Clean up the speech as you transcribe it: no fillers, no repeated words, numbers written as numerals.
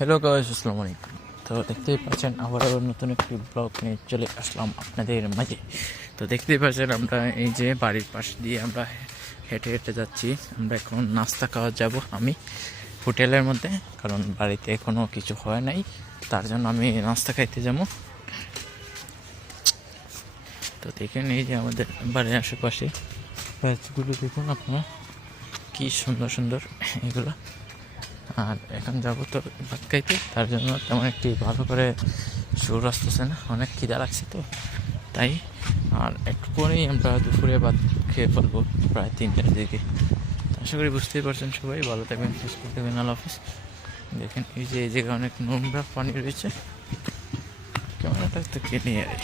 Hello guys, আসসালামু আলাইকুম। তো দেখতেই পাচ্ছেন আবারও নতুন একটি ব্লগ নিয়ে চলে আসলাম আপনাদের মাঝে। তো দেখতেই পাচ্ছেন আমরা এই যে বাড়ির পাশ দিয়ে আমরা হেঁটে হেঁটে যাচ্ছি। আমরা এখন নাস্তা খাওয়া যাব আমি হোটেলের মধ্যে, কারণ বাড়িতে এখনও কিছু হয় নাই, তার জন্য আমি নাস্তা খাইতে যাবো। তো দেখেন এই যে আমাদের বাড়ির আশেপাশে গাছগুলো দেখুন আপনারা, কি সুন্দর সুন্দর এগুলো। আর এখন যাবো তো ভাত খাইতে, তার জন্য তেমন একটি ভালো করে সুর আসতেছে না, অনেক খিদা লাগছে তো তাই। আর একটু পরেই আমরা দুপুরে ভাত খেয়ে ফেলবো, প্রায় 3টার দিকে। আশা করি বুঝতেই পারছেন সবাই। ভালো থাকবেন, সুস্থ থাকবেন, আল্লাহ হাফিজ। দেখেন এই যে এই জায়গায় অনেক নোংরা পানি রয়েছে, ক্যামেরাটা তো কেটে আর